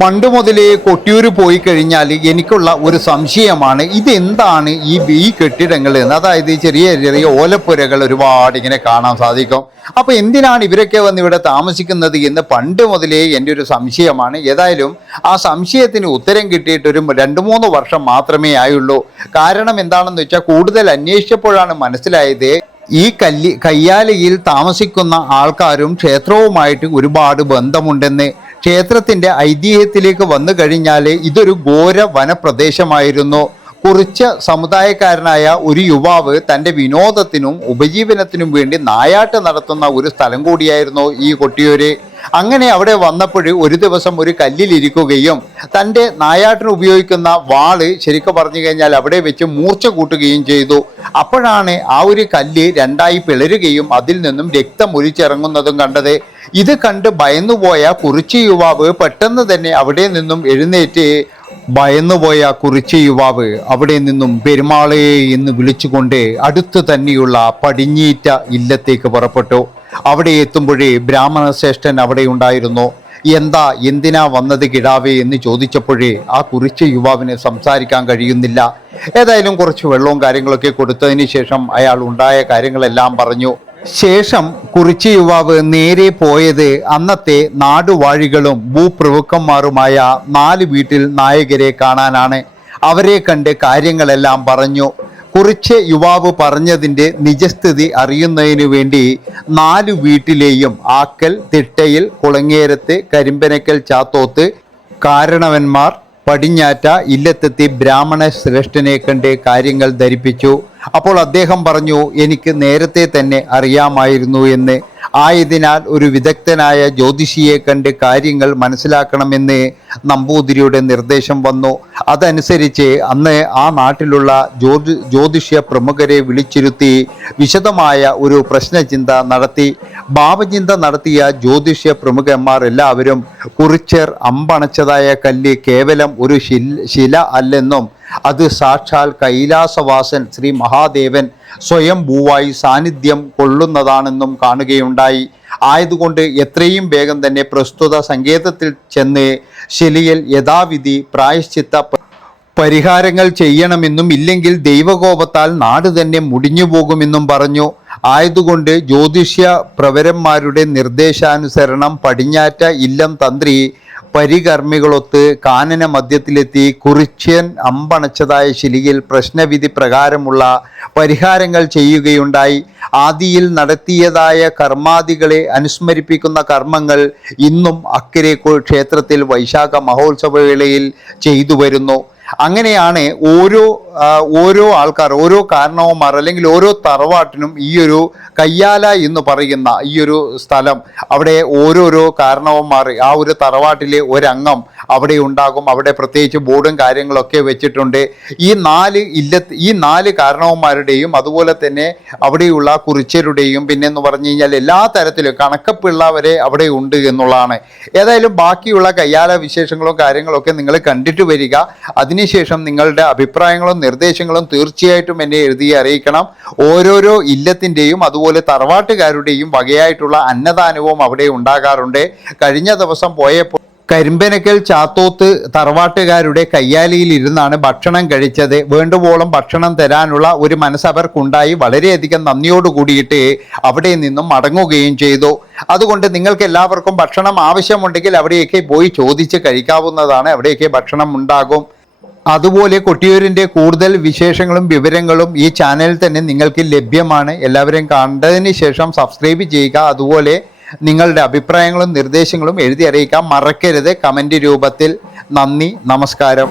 പണ്ട് മുതലേ കൊട്ടിയൂർ പോയി കഴിഞ്ഞാൽ എനിക്കുള്ള ഒരു സംശയമാണ് ഇതെന്താണ് ഈ കെട്ടിടങ്ങൾ എന്ന്. അതായത് ചെറിയ ചെറിയ ഓലപ്പുരകൾ ഒരുപാട് ഇങ്ങനെ കാണാൻ സാധിക്കും. അപ്പൊ എന്തിനാണ് ഇവരൊക്കെ വന്ന് ഇവിടെ താമസിക്കുന്നത് എന്ന് പണ്ട് മുതലേ എൻ്റെ ഒരു സംശയമാണ്. ഏതായാലും ആ സംശയത്തിന് ഉത്തരം കിട്ടിയിട്ട് ഒരു 2-3 വർഷം മാത്രമേ ആയുള്ളൂ. കാരണം എന്താണെന്ന് വെച്ചാൽ കൂടുതൽ അന്വേഷിച്ചപ്പോഴാണ് മനസ്സിലായത് ഈ കയ്യാലയിൽ താമസിക്കുന്ന ആൾക്കാരും ക്ഷേത്രവുമായിട്ട് ഒരുപാട് ബന്ധമുണ്ടെന്ന്. ക്ഷേത്രത്തിന്റെ ഐതിഹ്യത്തിലേക്ക് വന്നു കഴിഞ്ഞാൽ ഇതൊരു ഘോര വനപ്രദേശമായിരുന്നു. കുറിച്യ സമുദായക്കാരനായ ഒരു യുവാവ് തൻ്റെ വിനോദത്തിനും ഉപജീവനത്തിനും വേണ്ടി നായാട്ട് നടത്തുന്ന ഒരു സ്ഥലം കൂടിയായിരുന്നു ഈ കൊട്ടിയൂര്. അങ്ങനെ അവിടെ വന്നപ്പോൾ ഒരു ദിവസം ഒരു കല്ലിലിരിക്കുകയും തൻ്റെ നായാട്ടിന് ഉപയോഗിക്കുന്ന വാള് ശരിക്കും പറഞ്ഞു കഴിഞ്ഞാൽ അവിടെ വെച്ച് മൂർച്ച കൂട്ടുകയും ചെയ്തു. അപ്പോഴാണ് ആ ഒരു കല്ല് രണ്ടായി പിളരുകയും അതിൽ നിന്നും രക്തം ഒലിച്ചിറങ്ങുന്നതും കണ്ടത്. ഇത് കണ്ട് ഭയന്നുപോയ കുറിച്യ യുവാവ് പെട്ടെന്ന് തന്നെ അവിടെ നിന്നും എഴുന്നേറ്റ് ഭയന്നുപോയ കുറിച്യ യുവാവ് അവിടെ നിന്നും പെരുമാളെ എന്ന് വിളിച്ചുകൊണ്ട് അടുത്തു തന്നെയുള്ള പടിഞ്ഞീറ്റ ഇല്ലത്തേക്ക് പുറപ്പെട്ടു. അവിടെ എത്തുമ്പോഴേ ബ്രാഹ്മണ ശ്രേഷ്ഠൻ അവിടെ ഉണ്ടായിരുന്നു. എന്തിനാ വന്നത് കിടാവേ എന്ന് ചോദിച്ചപ്പോഴേ ആ കുറിച്യ യുവാവിന് സംസാരിക്കാൻ കഴിയുന്നില്ല. ഏതായാലും കുറച്ച് വെള്ളവും കാര്യങ്ങളൊക്കെ കൊടുത്തതിന് ശേഷം അയാൾ ഉണ്ടായ കാര്യങ്ങളെല്ലാം പറഞ്ഞു. ശേഷം കുറിച്യ യുവാവ് നേരെ പോയത് അന്നത്തെ നാടുവാഴികളും ഭൂപ്രഭുക്കന്മാരുമായ 4 വീട്ടിൽ നായകരെ കാണാനാണ്. അവരെ കണ്ട് കാര്യങ്ങളെല്ലാം പറഞ്ഞു. കുറിച്യ യുവാവ് പറഞ്ഞതിൻ്റെ നിജസ്ഥിതി അറിയുന്നതിനു വേണ്ടി 4 വീട്ടിലെയും ആക്കൽ, തിട്ടയിൽ, കുളങ്ങേരത്ത്, കരിമ്പനക്കൽ, ചാത്തോത്ത് കാരണവന്മാർ പടിഞ്ഞാറ്റ ഇല്ലത്തെത്തി ബ്രാഹ്മണ ശ്രേഷ്ഠനെ കണ്ട് കാര്യങ്ങൾ ധരിപ്പിച്ചു. അപ്പോൾ അദ്ദേഹം പറഞ്ഞു, എനിക്ക് നേരത്തെ തന്നെ അറിയാമായിരുന്നു എന്ന്. ആയതിനാൽ ഒരു വിദഗ്ധനായ ജ്യോതിഷിയെ കണ്ട് കാര്യങ്ങൾ മനസ്സിലാക്കണമെന്ന് നമ്പൂതിരിയുടെ നിർദ്ദേശം വന്നു. അതനുസരിച്ച് അന്ന് ആ നാട്ടിലുള്ള ജ്യോതിഷ്യ പ്രമുഖരെ വിളിച്ചിരുത്തി വിശദമായ ഒരു പ്രശ്നചിന്ത നടത്തി. ഭാവചിന്ത നടത്തിയ ജ്യോതിഷ്യ പ്രമുഖന്മാർ എല്ലാവരും കുറിച്യർ അമ്പണച്ചതായ കല്ല് കേവലം ഒരു ശില അല്ലെന്നും അത് സാക്ഷാൽ കൈലാസവാസൻ ശ്രീ മഹാദേവൻ സ്വയം ഭൂവായി സാന്നിധ്യം കൊള്ളുന്നതാണെന്നും കാണുകയുണ്ടായി. ആയതുകൊണ്ട് എത്രയും വേഗം തന്നെ പ്രസ്തുത സങ്കേതത്തിൽ ചെന്ന് ശിലയിൽ യഥാവിധി പ്രായശ്ചിത്ത പരിഹാരങ്ങൾ ചെയ്യണമെന്നും ഇല്ലെങ്കിൽ ദൈവകോപത്താൽ നാട് തന്നെ മുടിഞ്ഞു പോകുമെന്നും പറഞ്ഞു. ആയതുകൊണ്ട് ജ്യോതിഷ്യ പ്രവരന്മാരുടെ നിർദ്ദേശാനുസരണം പടിഞ്ഞാറ്റ ഇല്ലം തന്ത്രി പരികർമ്മികളൊത്ത് കാനന മധ്യത്തിലെത്തി കുറിച്യൻ അമ്പണച്ചതായ ശിലയിൽ പ്രശ്നവിധി പ്രകാരമുള്ള പരിഹാരങ്ങൾ ചെയ്യുകയുണ്ടായി. ആദിയിൽ നടത്തിയതായ കർമാദികളെ അനുസ്മരിപ്പിക്കുന്ന കർമ്മങ്ങൾ ഇന്നും അക്കരെ ക്ഷേത്രത്തിൽ വൈശാഖ മഹോത്സവ വേളയിൽ ചെയ്തു വരുന്നു. അങ്ങനെയാണ് ഓരോ ആൾക്കാർ, ഓരോ കാരണവന്മാർ അല്ലെങ്കിൽ ഓരോ തറവാട്ടിനും ഈ ഒരു കയ്യാല എന്ന് പറയുന്ന ഈ ഒരു സ്ഥലം, അവിടെ ഓരോരോ കാരണവന്മാർ, ആ ഒരു തറവാട്ടിലെ ഒരംഗം അവിടെ ഉണ്ടാകും. അവിടെ പ്രത്യേകിച്ച് ബോർഡും കാര്യങ്ങളൊക്കെ വെച്ചിട്ടുണ്ട്. ഈ 4 കാരണവന്മാരുടെയും അതുപോലെ തന്നെ അവിടെയുള്ള കുറിച്യരുടെയും പിന്നെന്ന് പറഞ്ഞു കഴിഞ്ഞാൽ എല്ലാ തരത്തിലും കണക്കപ്പിള്ള വരെ അവിടെ ഉണ്ട് എന്നുള്ളതാണ്. ഏതായാലും ബാക്കിയുള്ള കയ്യാല വിശേഷങ്ങളും കാര്യങ്ങളൊക്കെ നിങ്ങൾ കണ്ടിട്ട് വരിക. അതിനുശേഷം നിങ്ങളുടെ അഭിപ്രായങ്ങളും നിർദ്ദേശങ്ങളും തീർച്ചയായിട്ടും എന്നെ എഴുതി അറിയിക്കണം. ഓരോരോ ഇല്ലത്തിൻ്റെയും അതുപോലെ തറവാട്ടുകാരുടെയും വകയായിട്ടുള്ള അന്നദാനവും അവിടെ ഉണ്ടാകാറുണ്ട്. കഴിഞ്ഞ ദിവസം പോയപ്പോൾ കരിമ്പനക്കൽ ചാത്തോത്ത് തറവാട്ടുകാരുടെ കയ്യാലിയിൽ ഇരുന്നാണ് ഭക്ഷണം കഴിച്ചത്. വേണ്ടുവോളം ഭക്ഷണം തരാനുള്ള ഒരു മനസ്സ് അവർക്കുണ്ടായി. വളരെയധികം നന്ദിയോട് കൂടിയിട്ട് അവിടെ നിന്നും മടങ്ങുകയും ചെയ്തു. അതുകൊണ്ട് നിങ്ങൾക്ക് എല്ലാവർക്കും ഭക്ഷണം ആവശ്യമുണ്ടെങ്കിൽ അവിടെയൊക്കെ പോയി ചോദിച്ച് കഴിക്കാവുന്നതാണ്. അവിടെയൊക്കെ ഭക്ഷണം ഉണ്ടാകും. അതുപോലെ കൊട്ടിയൂരിൻ്റെ കൂടുതൽ വിശേഷങ്ങളും വിവരങ്ങളും ഈ ചാനലിൽ തന്നെ നിങ്ങൾക്ക് ലഭ്യമാണ്. എല്ലാവരും കണ്ടതിന് ശേഷം സബ്സ്ക്രൈബ് ചെയ്യുക. അതുപോലെ നിങ്ങളുടെ അഭിപ്രായങ്ങളും നിർദ്ദേശങ്ങളും എഴുതി അറിയിക്കാൻ മറക്കരുത് കമൻറ്റ് രൂപത്തിൽ. നന്ദി, നമസ്കാരം.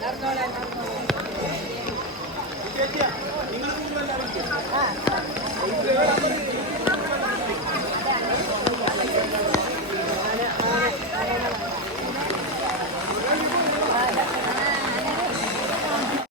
Narnolan.